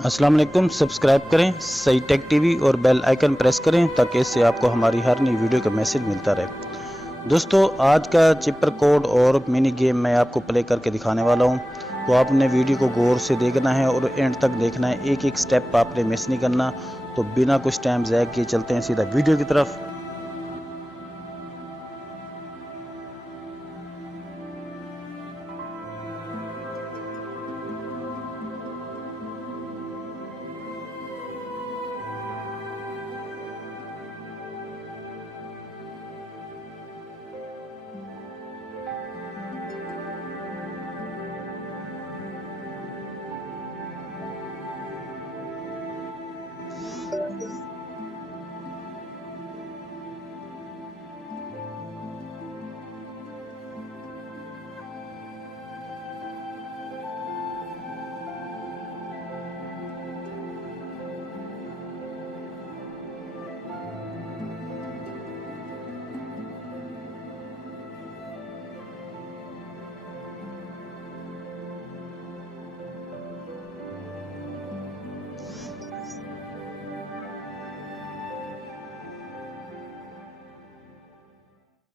अस्सलाम वालेकुम। सब्सक्राइब करें सही टेक टीवी और बेल आइकन प्रेस करें ताकि इससे आपको हमारी हर नई वीडियो का मैसेज मिलता रहे। दोस्तों, आज का चिपर कोड और मिनी गेम मैं आपको प्ले करके दिखाने वाला हूं, तो आपने वीडियो को गौर से देखना है और एंड तक देखना है, एक एक स्टेप आपने मिस नहीं करना। तो बिना कुछ टाइम ज़ाया किए चलते हैं सीधा वीडियो की तरफ।